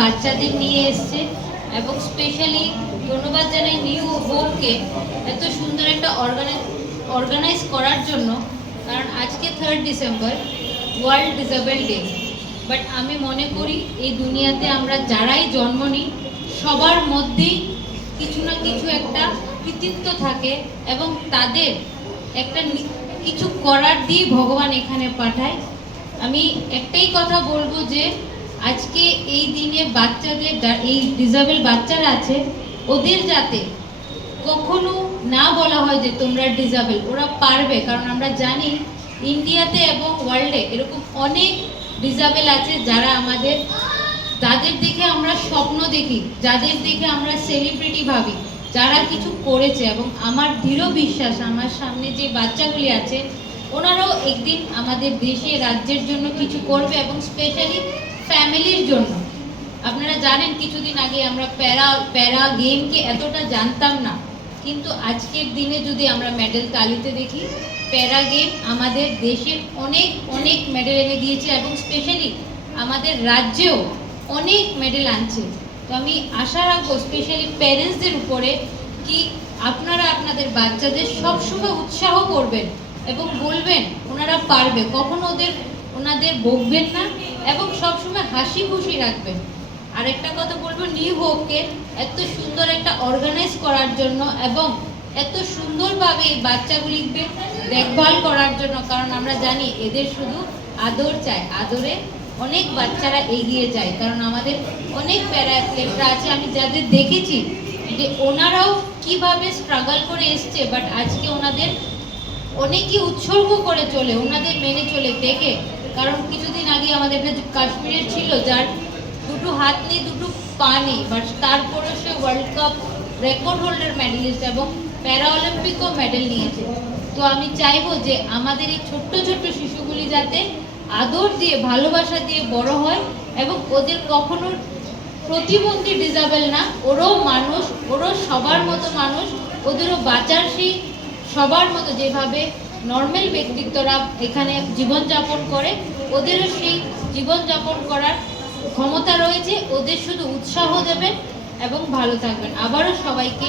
বাচ্চাদের নিয়ে এসছে এবং স্পেশালি ধন্যবাদ জানাই নিউ হোপকে এত সুন্দর একটা অর্গানাইজ অর্গানাইজ করার জন্য, কারণ আজকে third December world disable day but আমি মনে করি এই দুনিয়াতে আমরা যারাই জন্ম নিই, সবার মধ্যেই কিছু না কিছু একটা কৃতিত্ব থাকে এবং তাদের একটা কিছু করার দিয়ে ভগবান এখানে পাঠায়। আমি একটাই কথা বলব যে আজকে এই দিনে বাচ্চাদের এই ডিসেবল বাচ্চারা আছে, ওদের যাতে কখনো না বলা হয় যে তোমরা ডিসেবল ওরা পারবে। কারণ আমরা জানি ইন্ডিয়াতে এবং ওয়ার্ল্ডে এরকম অনেক ডিসেবল আছে যারা আমাদের যাদের দেখে আমরা স্বপ্ন দেখি, যাদের দেখে আমরা সেলিব্রিটি ভাবি, যারা কিছু করেছে। এবং আমার দৃঢ় বিশ্বাস, আমার সামনে যে বাচ্চাগুলি আছে ওনারাও একদিন আমাদের দেশে রাজ্যের জন্য কিছু করবে এবং স্পেশালি ফ্যামিলির জন্য। আপনারা জানেন কিছুদিন আগে আমরা প্যারা প্যারা গেমকে এতটা জানতাম না। কিন্তু আজকের দিনে যদি আমরা মেডেল তালিতে দেখি, প্যারা গেম আমাদের দেশের অনেক অনেক মেডেল এনে দিয়েছে এবং স্পেশালি আমাদের রাজ্যেও অনেক মেডেল আনছে। তো আমি আশা রাখব স্পেশালি প্যারেন্টসদের উপরে কি আপনারা আপনাদের বাচ্চাদের সবসময় উৎসাহ করবেন। এবং বলবেন, ওনারা পারবে। কখনো ওদের, ওনাদের বকবেন না এবং সবসময় হাসি খুশি রাখবেন। আরেকটা কথা বলব নিউ হোপকে এত সুন্দর একটা অর্গানাইজ করার জন্য এবং এত সুন্দরভাবে এই বাচ্চাগুলিকে দেখভাল করার জন্য, কারণ আমরা জানি এদের শুধু আদর চায় আদরে অনেক বাচ্চারা এগিয়ে যায়, কারণ আমাদের অনেক প্যারা অ্যাথলেটরা আছে। আমি যাদের দেখেছি যে ওনারাও কীভাবে স্ট্রাগল করে এসছে বাট আজকে ওনাদের অনেকই উৎসর্গ করে চলে, ওনাদের মেনে চলে দেখে। কারণ কিছুদিন আগে আমাদের কাশ্মীরের ছিল, যার দুটো হাত নেই, দুটো পা নেই বাট তারপরে সে world cup record holder medallist এবং প্যারা অলিম্পিকও মেডেল নিয়েছে। তো আমি চাইব যে আমাদের এই ছোট্ট ছোট্ট শিশুগুলি যাতে আদর দিয়ে, ভালোবাসা দিয়ে বড় হয় এবং ওদের কখনো প্রতিবন্ধী ডিজাবেল না, ওরও মানুষ, ওরও সবার মতো মানুষ, ওদেরও বাঁচার সেই সবার মতো যেভাবে নর্মাল ব্যক্তিত্বরা এখানে জীবনযাপন করে, ওদেরও সেই জীবনযাপন করার ক্ষমতা রয়েছে, ওদের শুধু উৎসাহ দেবেন এবং ভালো থাকবেন। আবারও সবাইকে